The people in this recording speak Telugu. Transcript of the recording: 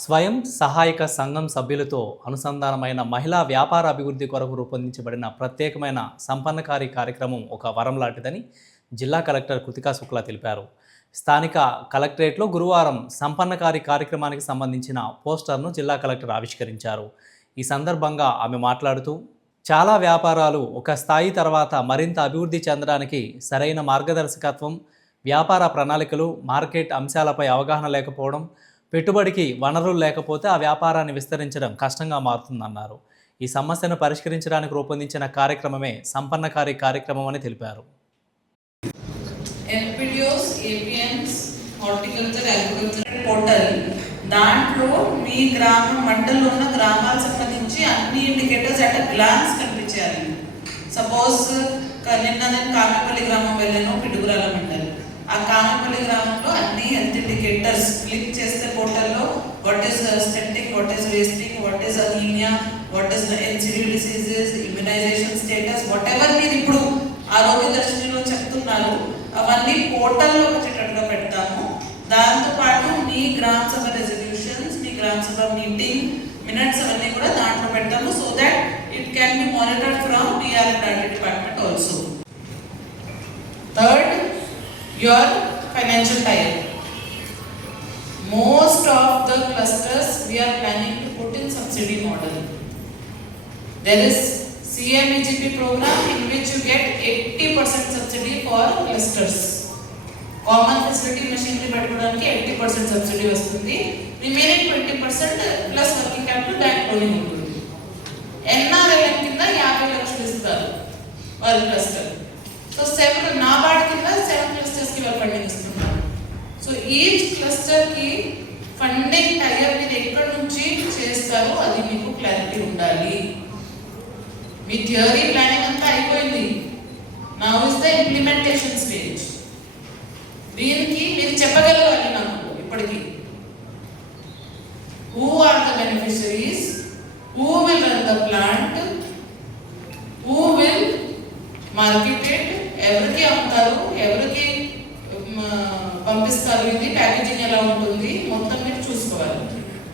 స్వయం సహాయక సంఘం సభ్యులతో అనుసంధానమైన మహిళా వ్యాపార అభివృద్ధి కొరకు రూపొందించబడిన ప్రత్యేకమైన సంపన్నకారి కార్యక్రమం ఒక వరం లాంటిదని జిల్లా కలెక్టర్ కృతికా శుక్లా తెలిపారు. స్థానిక కలెక్టరేట్లో గురువారం సంపన్నకారి కార్యక్రమానికి సంబంధించిన పోస్టర్ను జిల్లా కలెక్టర్ ఆవిష్కరించారు. ఈ సందర్భంగా ఆమె మాట్లాడుతూ, చాలా వ్యాపారాలు ఒక స్థాయి తర్వాత మరింత అభివృద్ధి చెందడానికి సరైన మార్గదర్శకత్వం, వ్యాపార ప్రణాళికలు, మార్కెట్ అంశాలపై అవగాహన లేకపోవడం, పెట్టుబడికి వనరులు లేకపోతే ఆ వ్యాపారాన్ని విస్తరించడం కష్టంగా మారుతుందన్నారు. ఈ సమస్యను పరిష్కరించడానికి రూపొందించిన కార్యక్రమమే సంపన్నకారి కార్యక్రమం అని తెలిపారు. ఎన్పిడిఓస్, ఏపీఎన్స్, హార్టికల్చర్, అగ్రికల్చర్ పోర్టల్ దాంట్లో మీ గ్రామం మండలంలో ఉన్న గ్రామాలకు సంబంధించి అన్ని ఇండికేటర్స్ అట్ గ్లాన్స్ కనిపించాలి. సపోజ్ నిన్న నేను కామెపల్లి గ్రామం వెళ్ళాను, పిడుగురాల మండలం. ఆ కామెపల్లి గ్రామంలో అన్ని హెల్త్ ఇండికేటర్స్ క్లిక్ చేస్తే పోర్టల్లో what is stunting, what is wasting, what is anaemia, what is NCD diseases, immunisation status, whatever మీరు ఇప్పుడు ఆరోగ్య దర్శనిలో చెప్తున్నారు అవన్నీ పోర్టల్లో వచ్చేటట్టుగా పెడతాము. దాంతోపాటు మీ గ్రామ సభ రెజల్యూషన్స్, మీ గ్రామ సభ మీటింగ్ మినిట్స్ అవన్నీ కూడా దాంట్లో పెడతాము. So that it can be monitored from DR and RT department also. Third, your financial tie-up. Most of the clusters we are planning to put in subsidy model. There is CMEGP program in which you get 80% subsidy for clusters. Common facility machinery పెట్టుకోవడానికి 80% subsidy వస్తుంది. Remaining 20% plus working capital bank loan ఉంటుంది. NRLM కింద 50 లక్షలు ఇస్తారు వాళ్ళ క్లస్టర్. సో 7 నాబార్డ్ కింద 7 క్లస్టర్స్ కి వాళ్ళు ఫండింగ్ ఇస్తున్నారు. సో ఈచ్ క్లస్టర్ కి ఫండింగ్ టైర్ మీరు ఎక్కడి నుంచి చేస్తారో అది మీకు క్లారిటీ ఉండాలి. మీ థియరీ ప్లానింగ్ అంతా అయిపోయింది. Now is the implementation stage. దీనికి మీరు చెప్పగలగాలి నాకు ఇప్పటికీ. Who are the beneficiaries, who will run the plant, who will marketed, ఎవరికి అమ్ముతారు, ఎవరికి పంపిస్తారు, ఇది ప్యాకేజింగ్ ఎలా ఉంటుంది, మొత్తం మీరు చూసుకోవాలి.